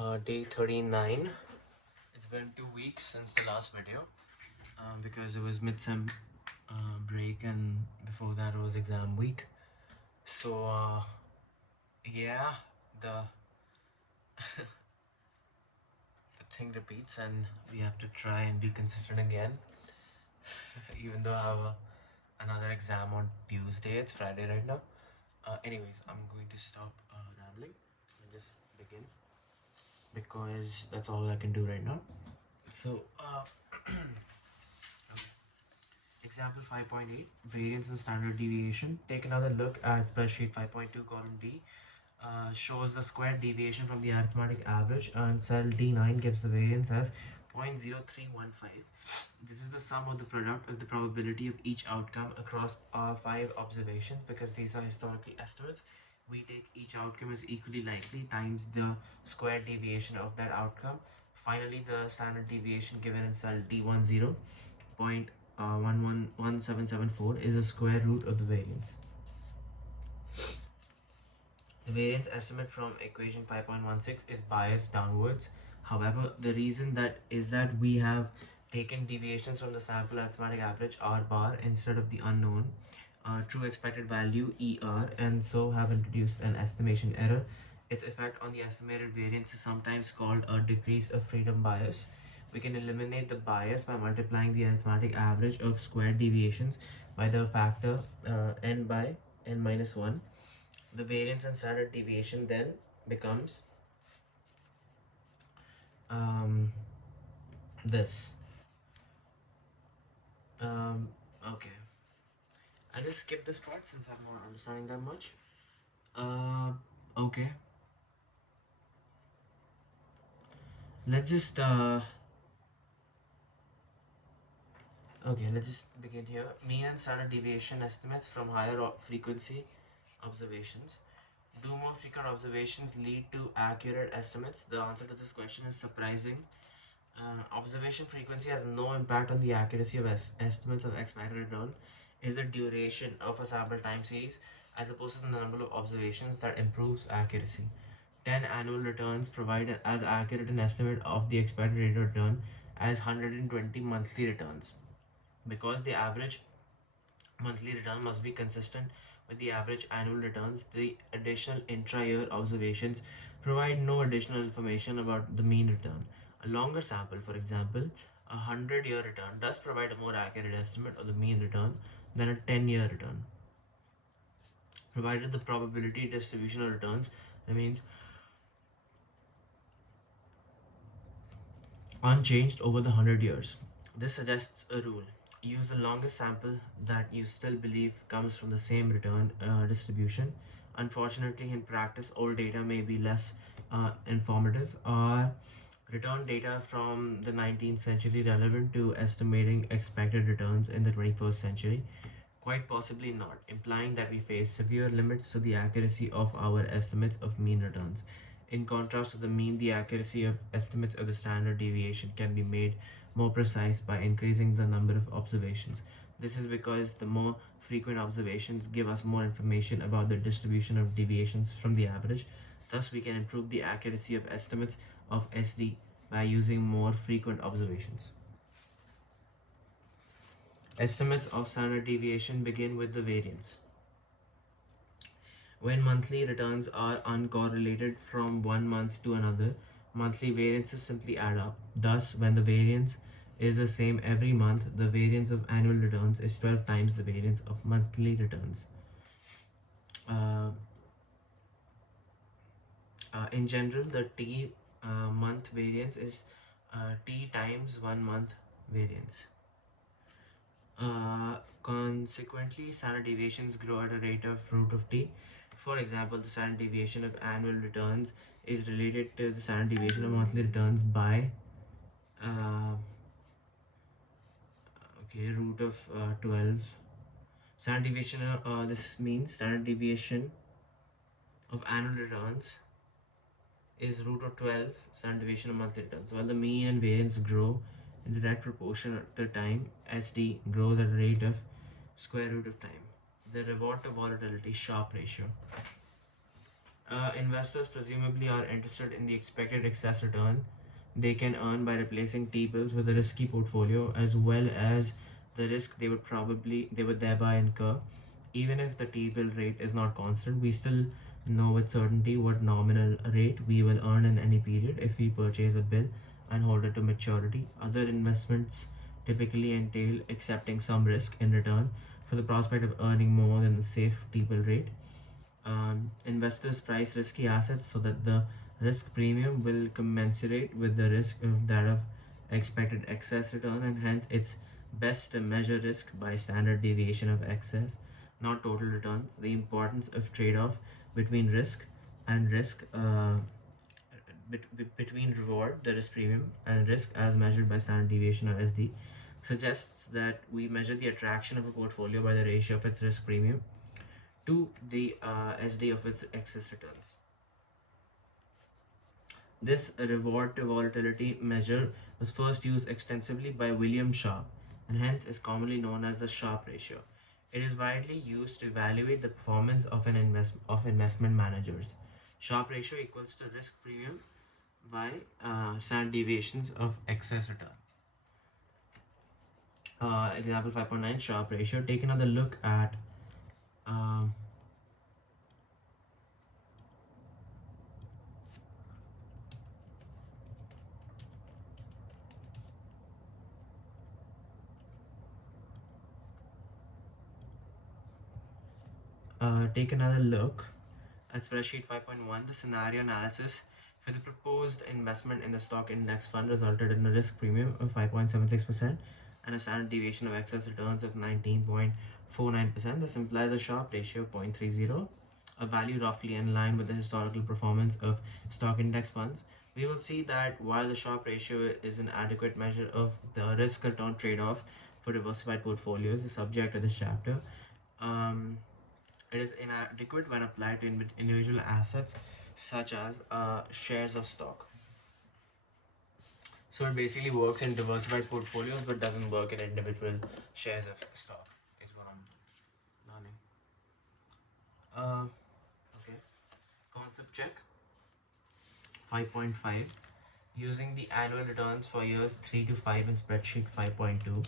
Day 39. It's been 2 weeks since the last video because it was mid-sem break, and before that it was exam week. So yeah, the the thing repeats, and we have to try and be consistent again. Even though I have another exam on Tuesday, it's Friday right now. Anyways, I'm going to stop rambling and just begin because that's all I can do right now. So, example 5.8, variance and standard deviation. Take another look at spreadsheet 5.2 column D. Shows the squared deviation from the arithmetic average, and cell D9 gives the variance as 0.0315. This is the sum of the product of the probability of each outcome across our 5 observations. Because these are historical estimates, we take each outcome as equally likely times the squared deviation of that outcome. Finally, the standard deviation given in cell D10 0.111774 is the square root of the variance. The variance estimate from equation 5.16 is biased downwards. However, the reason that is that we have taken deviations from the sample arithmetic average R bar instead of the unknown true expected value ER, and so have introduced an estimation error. Its effect on the estimated variance is sometimes called a decrease of freedom bias. We can eliminate the bias by multiplying the arithmetic average of squared deviations by the factor n by n minus 1. The variance and standard deviation then becomes this. Okay. I'll just skip this part since I'm not understanding that much. Okay. Let's just let's just begin here. Mean and standard deviation estimates from higher frequency observations. Do more frequent observations lead to accurate estimates? The answer to this question is surprising. Observation frequency has no impact on the accuracy of estimates of expected return. Is the duration of a sample time series as opposed to the number of observations that improves accuracy. 10 annual returns provide as accurate an estimate of the expected rate of return as 120 monthly returns. Because the average monthly return must be consistent with the average annual returns, the additional intra-year observations provide no additional information about the mean return. A longer sample, for example, a 100-year return, does provide a more accurate estimate of the mean return than a 10-year return, provided the probability distribution of returns remains unchanged over the 100 years. This suggests a rule. Use the longest sample that you still believe comes from the same return distribution. Unfortunately, in practice, old data may be less informative. Are return data from the 19th century relevant to estimating expected returns in the 21st century? Quite possibly not, implying that we face severe limits to the accuracy of our estimates of mean returns. In contrast to the mean, the accuracy of estimates of the standard deviation can be made more precise by increasing the number of observations. This is because the more frequent observations give us more information about the distribution of deviations from the average. Thus, we can improve the accuracy of estimates of SD by using more frequent observations. Estimates of standard deviation begin with the variance. When monthly returns are uncorrelated from one month to another, monthly variances simply add up. Thus, when the variance is the same every month, the variance of annual returns is 12 times the variance of monthly returns. In general, the T month variance is T times 1 month variance. Consequently, standard deviations grow at a rate of root of T. For example, the standard deviation of annual returns is related to the standard deviation of monthly returns by root of 12. Standard deviation this means standard deviation of annual returns is root of 12 standard deviation of monthly returns. While the mean and variance grow in direct proportion to time, SD grows at a rate of square root of time. The reward to volatility Sharpe ratio. Investors presumably are interested in the expected excess return they can earn by replacing T-bills with a risky portfolio, as well as the risk they would thereby incur. Even if the T-bill rate is not constant, we still know with certainty what nominal rate we will earn in any period if we purchase a bill and hold it to maturity. Other investments typically entail accepting some risk in return for the prospect of earning more than the safe T-bill rate. Investors price risky assets so that the risk premium will commensurate with the risk of that of expected excess return, and hence it's best to measure risk by standard deviation of excess, not total returns. The importance of trade-off between risk and risk between reward, the risk premium, and risk as measured by standard deviation or SD suggests that we measure the attraction of a portfolio by the ratio of its risk premium to the SD of its excess returns. This reward to volatility measure was first used extensively by William Sharpe and hence is commonly known as the Sharpe ratio. It is widely used to evaluate the performance of investment managers. Sharpe ratio equals to risk premium by standard deviations of excess return. Example 5.9 Sharpe ratio. Take another look at take another look at spreadsheet 5.1. The scenario analysis for the proposed investment in the stock index fund resulted in a risk premium of 5.76% and a standard deviation of excess returns of 19.49%. This implies a Sharpe ratio of 0.30, a value roughly in line with the historical performance of stock index funds. We will see that while the Sharpe ratio is an adequate measure of the risk return trade-off for diversified portfolios, the subject of this chapter, it is inadequate when applied to individual assets such as shares of stock. So it basically works in diversified portfolios but doesn't work in individual shares of stock, is what I'm learning. Okay. Concept check. 5.5. Using the annual returns for years 3 to 5 in spreadsheet 5.2.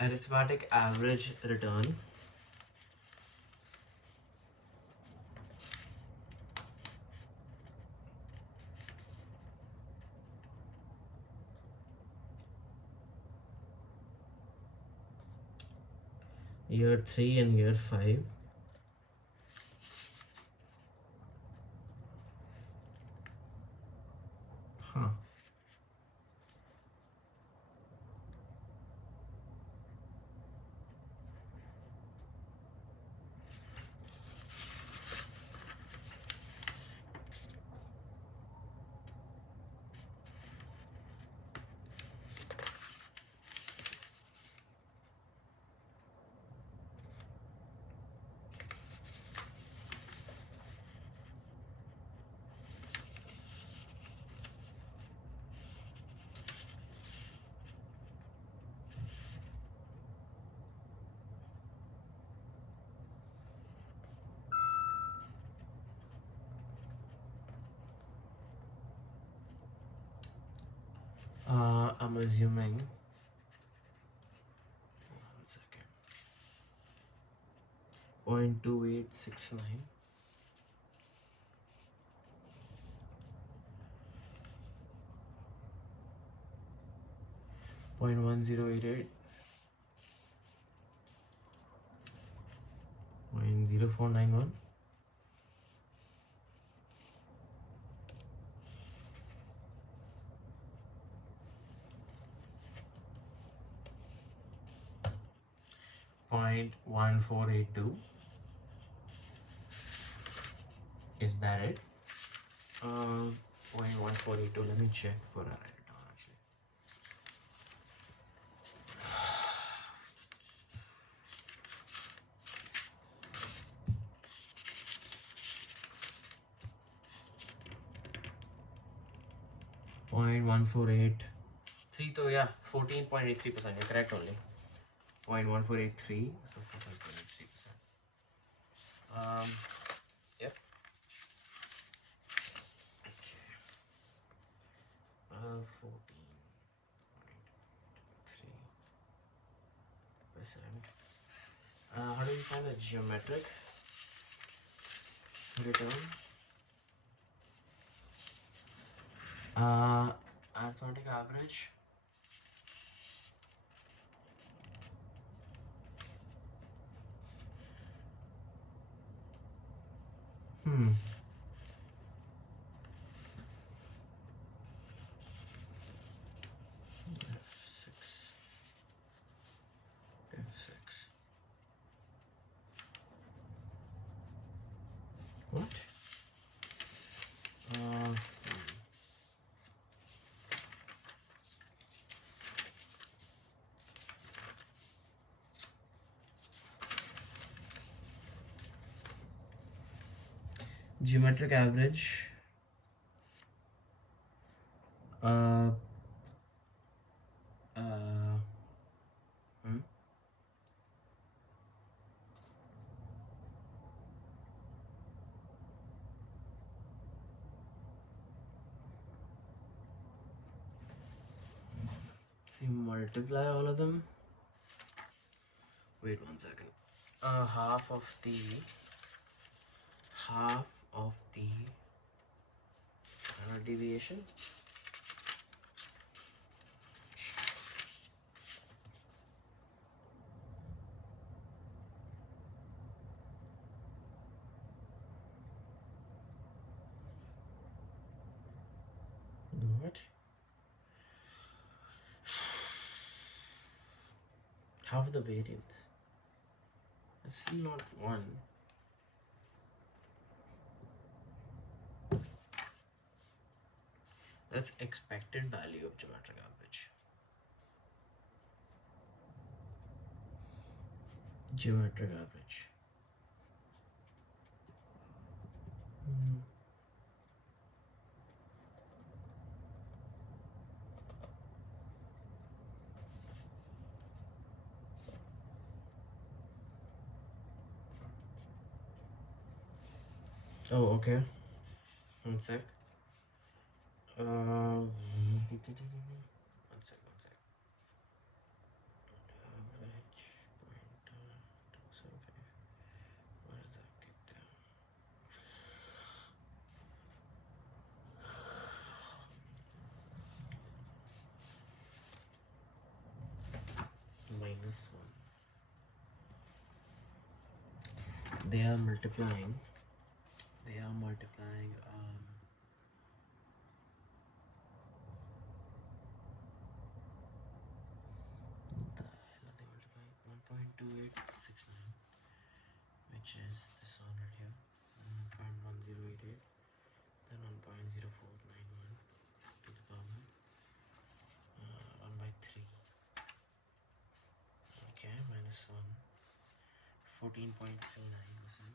Arithmetic average return year 3 and year 5. Huh. I'm assuming 0.2869 0.1088 0.0491 0.1482. Is that it? 0.1482. Let me check before I write it down actually. .1483. So yeah, 14.83%. You're correct only. 0.1483. So Yep. Okay. 14.3%. How do we find the geometric return? Arithmetic average. F6. What? Geometric average. Uh, hmm? See, multiply all of them. Wait 1 second. Half of the standard deviation. What? Half the variance. That's still not 1. That's expected value of geometric average. Geometric average. Oh, okay. 1 sec. 1 sec. Average pointer 275. Where is that kick there? -1. They are multiplying. What the hell are they multiplying? 1.2869, which is this one right here. 1.1088, then 1.0491 to the power 1 by 3. Okay, -1. 14.39%.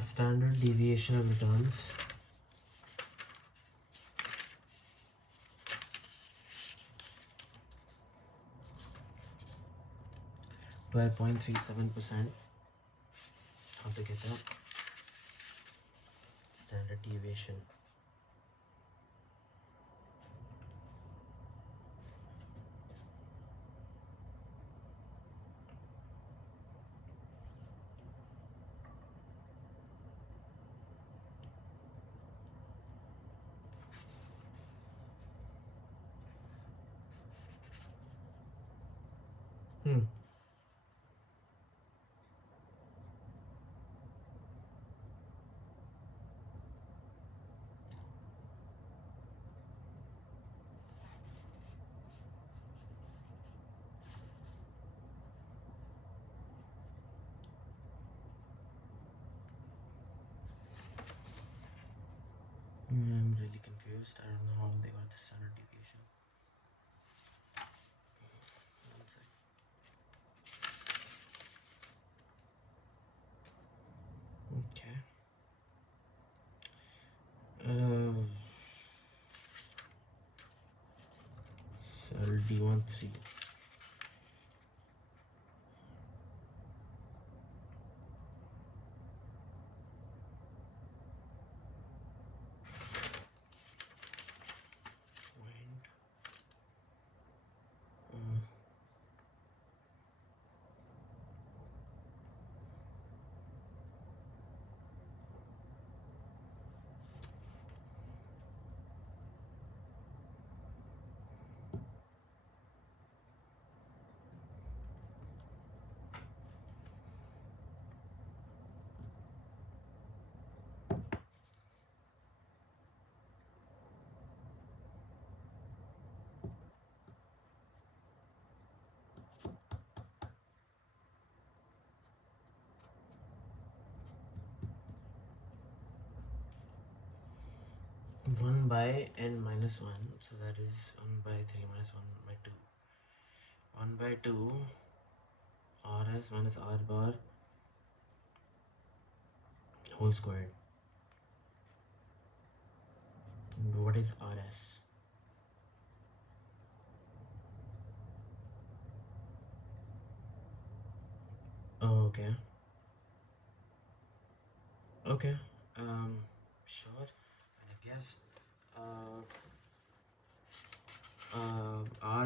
Standard deviation of returns. (12.37%). How to get that? Standard deviation. I'm really confused. I don't know how they got the standard deviation. 1 sec. Okay. D1 3. One by n minus 1, so that is 1 by 3 minus 1 by 2. 1 by 2 rs minus r bar whole squared. And what is rs? Oh, okay. Okay. Sure. I guess r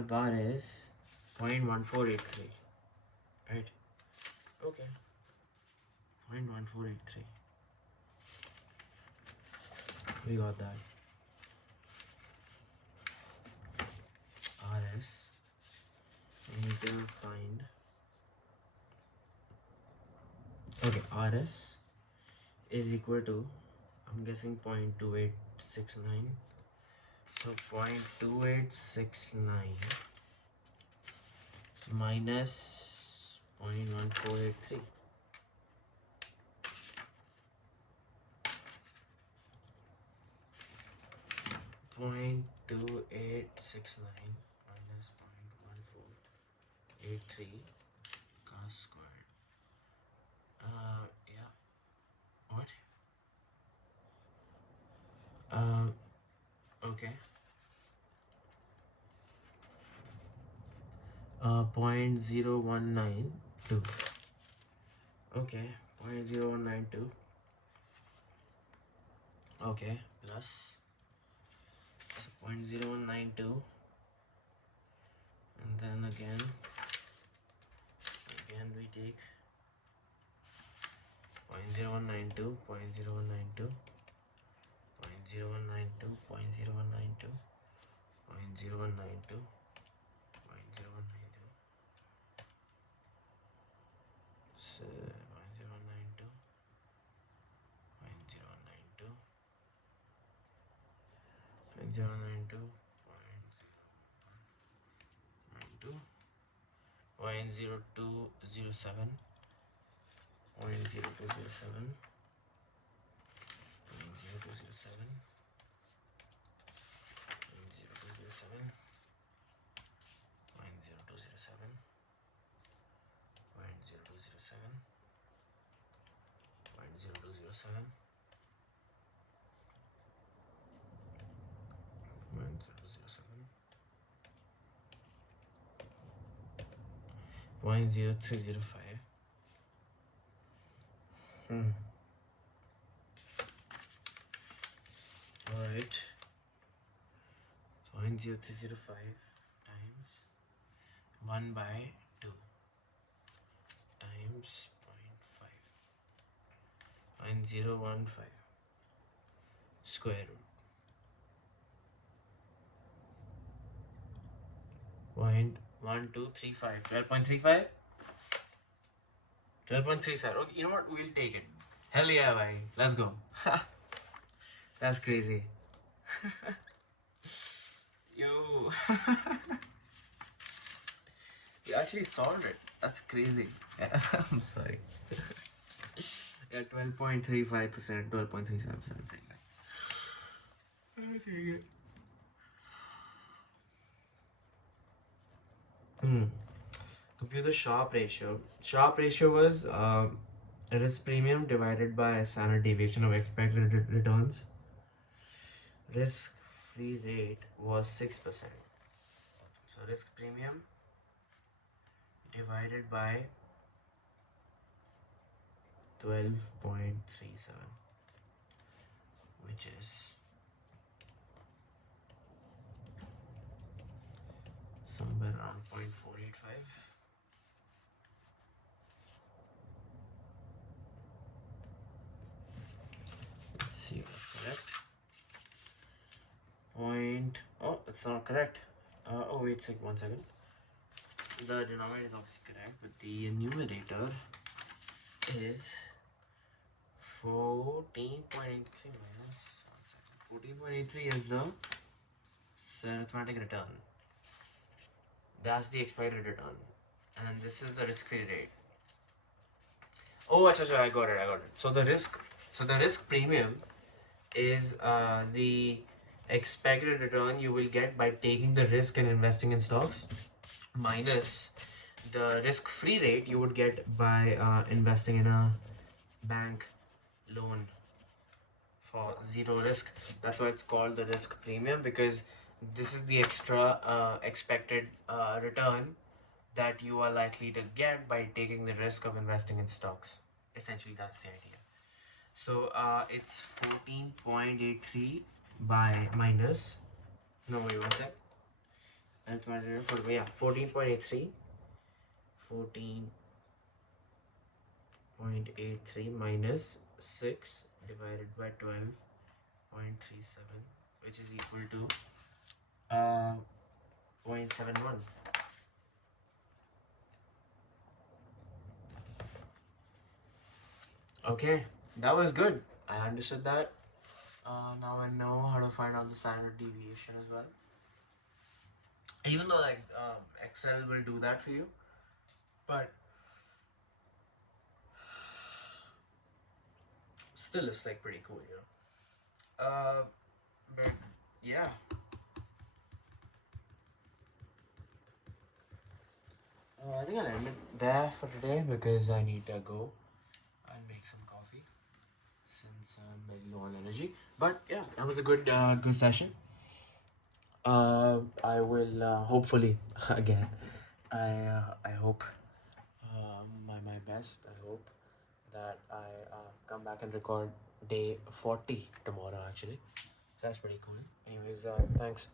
bar is 0.1483, right? Okay. 0.1483. We got that. rs, we need to find, okay, rs is equal to, I'm guessing 0.2869. So 0.2869 minus 0.1483. 0.2869 minus 0.1483 cos squared. Yeah. What? Okay. 0.0192. Okay, 0.0192. Okay, plus 0.0192, and then again we take 0.0192, 0.0192, 0.0192, 0.0192, 0.0192, 0.0192, 0.0192, 0.0192, 0.0207, 0.0207, 0.0207, 0.0305. Alright. 0.0305 times 1 by 2 times 0.015 square root 0.1235. 12.35? 12.37. Okay, you know what? We'll take it. Hell yeah, bhai. Let's go. That's crazy. Yo. You actually solved it. That's crazy. I'm sorry. Yeah, 12.35%, 12.37%. I'm saying that. Okay. Compute the Sharpe ratio. Sharpe ratio was Risk premium divided by standard deviation of expected returns. Risk free rate was 6%. So risk premium divided by 12.37, which is somewhere around 0.485. Let's see if it's correct. Oh, it's not correct. Oh, wait 1 second. The denominator is obviously correct, but the numerator is 14.83 minus 1 second. 14.83 is the arithmetic return. That's the expected return. And this is the risk-free rate. Oh, achha, I got it. So the risk premium is the expected return you will get by taking the risk and investing in stocks, minus the risk-free rate you would get by investing in a bank loan for zero risk. That's why it's called the risk premium, because this is the extra expected return that you are likely to get by taking the risk of investing in stocks. Essentially, that's the idea. So it's 14.83 by minus, no wait 1 sec, 14.83 minus 6 divided by 12.37, which is equal to 0.71. Okay, that was good. I understood that. Now I know how to find out the standard deviation as well. Even though Excel will do that for you, but still it's pretty cool, but yeah. I think I'll end it there for today because I need to go and make some coffee since I'm very low on energy. But yeah, that was a good session. I will hopefully again. I hope my best. I hope that I come back and record day 40 tomorrow. Actually, that's pretty cool. Anyways, thanks.